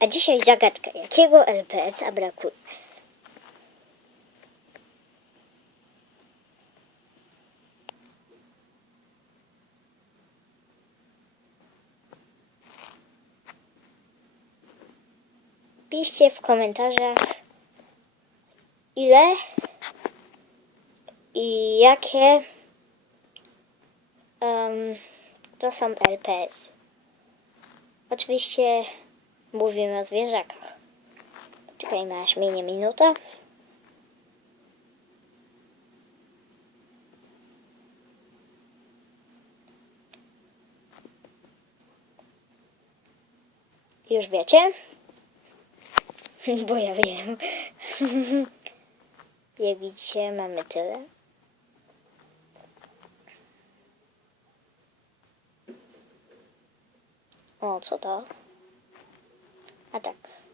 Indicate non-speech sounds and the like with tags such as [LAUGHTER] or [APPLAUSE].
A dzisiaj zagadka. Jakiego LPS-a brakuje? Piszcie w komentarzach ile i jakie em, to są LPS. Oczywiście mówimy o zwierzakach. Czekajmy aż minie minuta. Już wiecie? Bo ja wiem. [LAUGHS] Jak widzicie, mamy tyle. O, co to? A tak.